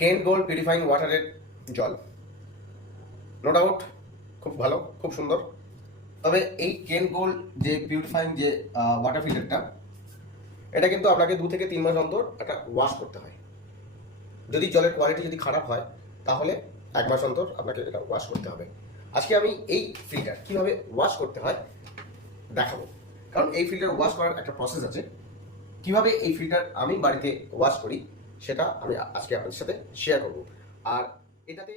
কেন gold purifying ওয়াটারের জল no doubt খুব ভালো, খুব সুন্দর। তবে এই কেন গোল্ড যে পিউরিফাইং যে ওয়াটার ফিল্টারটা, এটা কিন্তু আপনাকে 2 থেকে 3 মাস অন্তর একটা ওয়াশ করতে হয়। যদি জলের কোয়ালিটি যদি খারাপ হয় তাহলে 1 মাস অন্তর আপনাকে এটা ওয়াশ করতে হবে। আজকে আমি এই ফিল্টার কিভাবে ওয়াশ করতে হয় দেখাবো, কারণ এই ফিল্টার ওয়াশ করার একটা প্রসেস আছে। কিভাবে এই ফিল্টার আমি বাড়িতে ওয়াশ করি সেটা আমি আজকে আপনাদের সাথে শেয়ার করব। আর এটাতে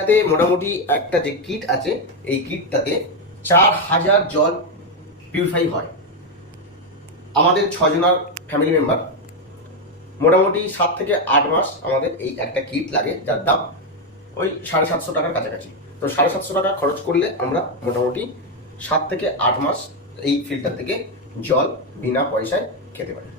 এটাতে মোটামুটি একটা যে কিট আছে, এই কিটটাতে 4000 জল পিউরিফাই হয়। আমাদের 6 জনের ফ্যামিলি মেম্বার, মোটামুটি 7 থেকে 8 মাস আমাদের এই একটা কিট লাগে, যার দাম ওই 750 টাকার কাছাকাছি। তো 750 টাকা খরচ করলে আমরা মোটামুটি 7 থেকে 8 মাস এই ফিল্টার থেকে জল বিনা পয়সায় খেতে পারি।